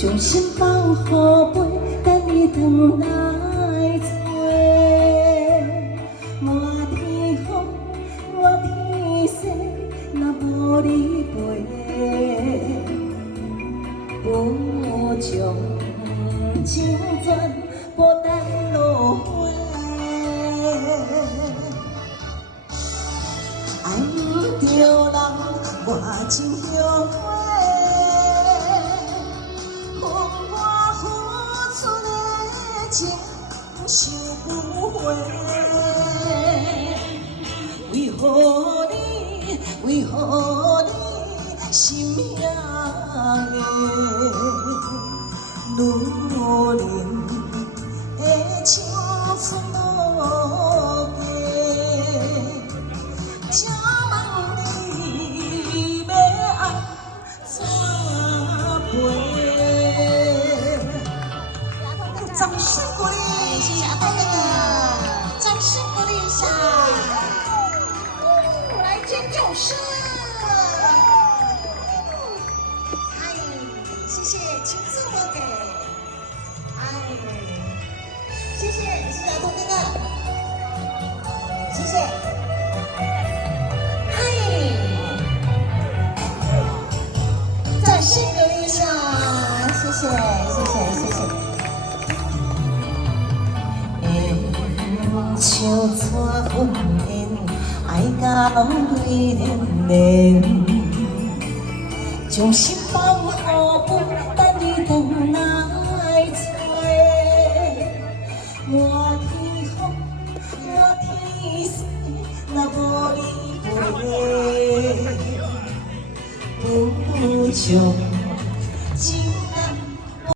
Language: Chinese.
将心放乎飞，等你回来找。满天风，我天色，若无你陪，无将情转孤单落花。爱不着人，我真后悔。 情收不回，为何你，为何你心遐硬？女人的青春无价，请问你要安怎陪？ 掌声鼓励，谢谢阿东哥哥，掌声鼓励一下，来尖叫声！哎，谢谢亲自我给，哎，谢谢阿东哥哥，谢谢，嗨，掌声鼓励一下，谢谢，谢谢，谢谢。 像带风烟，爱甲拢对连连，将心放乎飞，等你回来找。满天风，我天色，若无你陪，不将。